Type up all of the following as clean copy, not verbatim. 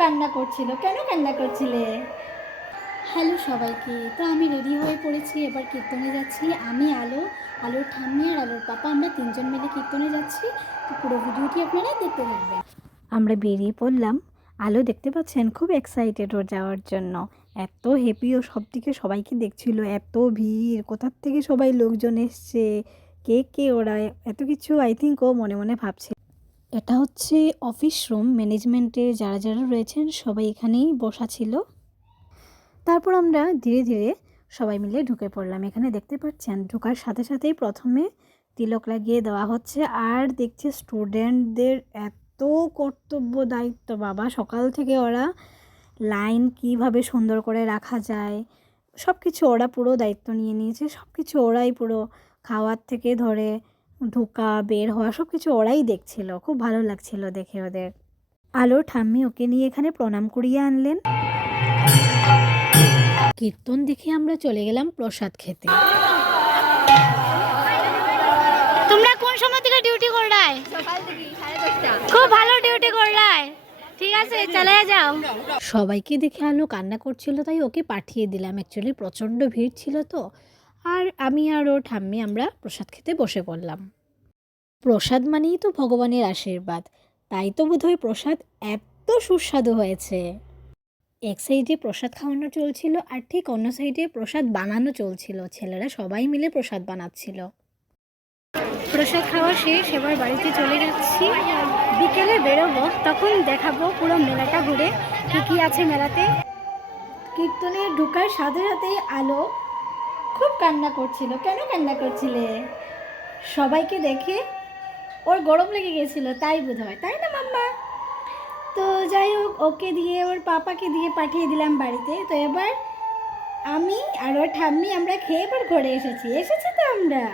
কান্না করছিল। কেন কান্না করছিলে? হ্যালো সবাইকে, তো আমি রেডি হয়ে পড়েছি, এবার কীর্তনে যাচ্ছি। আমি আলোর ঠাম্মি আর আলোর পাপা, আমরা তিনজন মিলে কীর্তনে যাচ্ছি। তো পুরো ভিডিওটি আপনারা দেখতে থাকবেন। আমরা বেরিয়ে পড়লাম। আলো দেখতে পাচ্ছেন খুব এক্সাইটেড ওর যাওয়ার জন্য, এত হ্যাপি। ও সব দিকে সবাইকে দেখছিল, এত ভিড়, কোথার থেকে সবাই লোকজন এসছে, কে ওরা, এত কিছু আই থিঙ্ক ও মনে মনে ভাবছে। এটা হচ্ছে অফিস রুম, ম্যানেজমেন্টের যারা রয়েছেন সবাই এখানেই বসা ছিল। তারপর আমরা ধীরে ধীরে সবাই মিলে ঢুকে পড়লাম। এখানে দেখতে পাচ্ছেন ঢোকার সাথে সাথেই প্রথমে তিলক লাগিয়ে দেওয়া হচ্ছে। আর দেখছি স্টুডেন্টদের এত কর্তব্য দায়িত্ব, বাবা, সকাল থেকে ওরা লাইন কিভাবে সুন্দর করে রাখা যায় সব কিছু ওরা পুরো দায়িত্ব নিয়ে নিয়েছে। সব কিছু ওরাই, পুরো খাওয়ার থেকে ধরে ঢোকা বের হওয়া সব কিছু ওরাই দেখছিল। খুব ভালো লাগছিল দেখে ওদের। আলোর ঠাম্মি ওকে নিয়ে এখানে প্রণাম করিয়ে আনলেন। কীর্তন দেখে আমরা চলে গেলাম প্রসাদ খেতে। তোমরা কোন সময় থেকে ডিউটি করলাই? সকাল থেকে 10:30। খুব ভালো ডিউটি করলাই, ঠিক আছে চলে যাও। সবাইকে দেখে আলো কান্না করছিল, তাই ওকে পাঠিয়ে দিলাম। অ্যাকচুয়ালি প্রচণ্ড ভিড় ছিল তো। আর আমি আর ও ঠাম্মি আমরা প্রসাদ খেতে বসে পড়লাম। প্রসাদ মানেই তো ভগবানের আশীর্বাদ, তাই তো বোধহয় প্রসাদ এত সুস্বাদু হয়েছে। এক সাইডে প্রসাদ খাওয়ানো চলছিল আর ঠিক অন্য সাইডে প্রসাদ বানানো চলছিল। ছেলেরা সবাই মিলে প্রসাদ বানাচ্ছিল। প্রসাদ খাওয়া শেষ, এবার বাড়িতে চলে যাচ্ছি। বিকেলে বেরোবো, তখন দেখাবো পুরো মেলাটা ঘুরে কী আছে মেলাতে। কীর্তনে ঢোকার সাথে সাথেই আলো খুব কান্না করছিল। কেন কান্না করছিলে? সবাইকে দেখে ওর গরম লেগে গেছিল, তাই বোধহয়, তাই না মাম্মা? তো যাই হোক, ওকে দিয়ে ওর পাপাকে দিয়ে পাঠিয়ে দিলাম বাড়িতে। তো এবার আমি আর ওর ঠাম্মি আমরা খেয়ে এবার ঘরে এসেছি তো আমরা।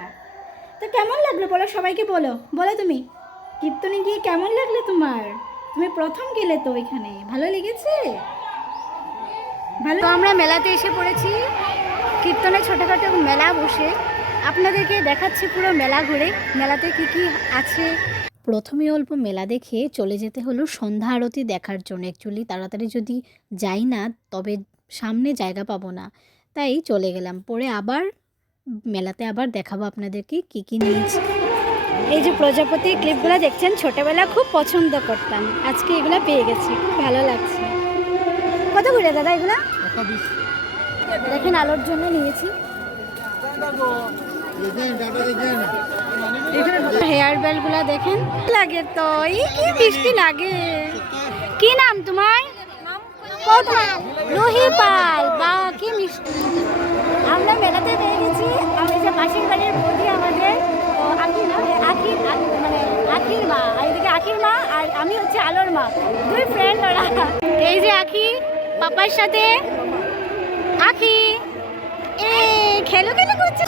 তো কেমন লাগলো বলো, সবাইকে বলো তুমি কীর্তনে গিয়ে কেমন লাগলো তোমার? তুমি প্রথম গেলে তো ওইখানে, ভালো লেগেছে? ভালো। তো আমরা মেলাতে এসে পড়েছি। কীর্তনে ছোটোখাটো মেলা বসে, আপনাদেরকে দেখাচ্ছি পুরো মেলা ঘুরে, মেলাতে কি আছে। প্রথমে অল্প মেলা দেখে চলে যেতে হলো সন্ধ্যা আরতি দেখার জন্য। অ্যাকচুয়ালি তাড়াতাড়ি যদি যাই না তবে সামনে জায়গা পাবো না, তাই চলে গেলাম। পরে আবার মেলাতে আবার দেখাবো আপনাদেরকে কি নিয়েছি। এই যে প্রজাপতি ক্লিপগুলো দেখছেন, ছোটোবেলা খুব পছন্দ করতাম, আজকে এগুলো পেয়ে গেছি, খুব ভালো লাগছে। কত করে দাদা এগুলো? দেখেন আলোর জন্য নিয়েছি। হেয়ার বেলগুলো দেখেন, লাগে তো, এই কি বৃষ্টি লাগে। কি নাম তোমার? রুহি পাল। বা কি মিষ্টি। আমরা মেলাতে পেয়ে গেছি। আমি যে মাসির বাড়ির বৌদি আমাদের, আখির মা, এদিকে আখির মা আর আমি হচ্ছে আলোর মা, দুই ফ্রেন্ড ওরা। এই যে আখি পাপার সাথে, আখি খেলো করছে।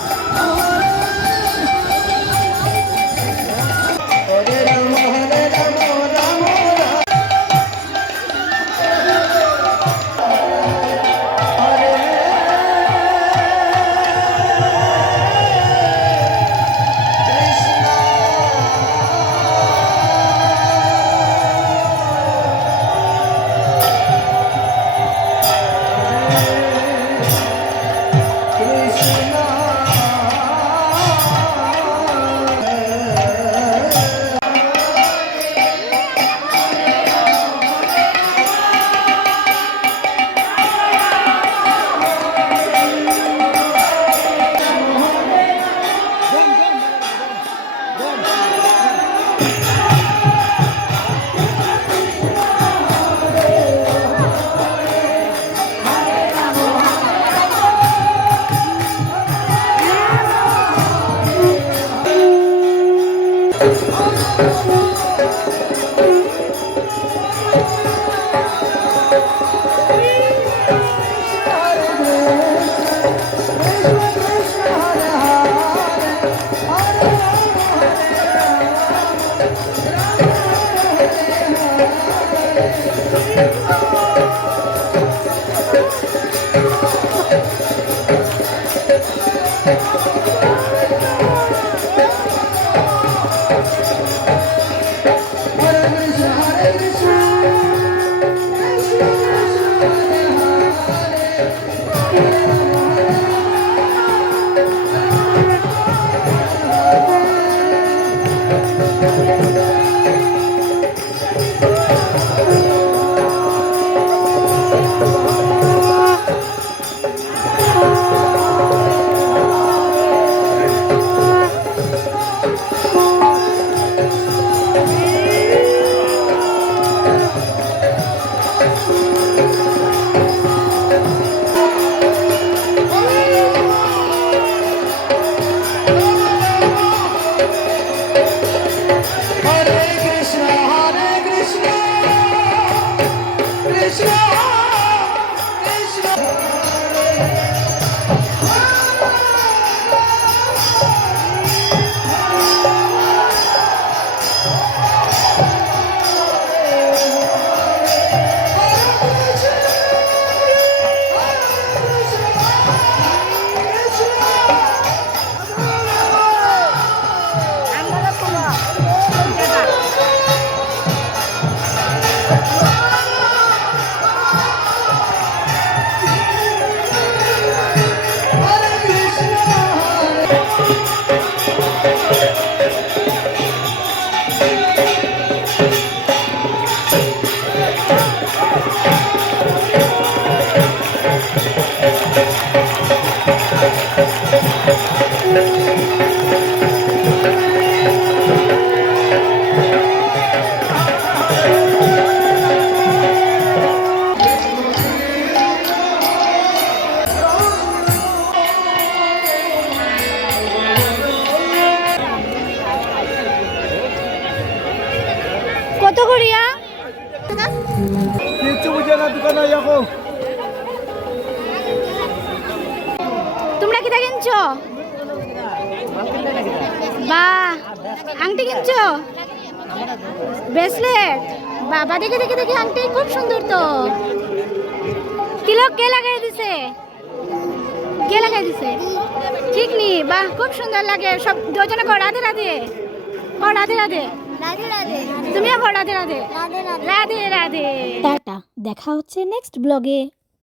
কত করিয়া? কিচ্ছু বুঝে না দোকানে যাবো। তোমরা কিটা কিনছো? বাহ, আংটি কিনছো? ব্রেসলেট? বাবা দেখে দেখে দেখে আংটি খুব সুন্দর তো। তিলক কে লাগাই দিছে? কে লাগাই দিছে? ঠিক নি, বাহ খুব সুন্দর লাগে। সব দুজনে কর রাধে রাধে, কর রাধে রাধে। তুমিও কর রাধে রাধে, রাধে রাধে। টাটা, দেখা হচ্ছে নেক্সট ব্লগে।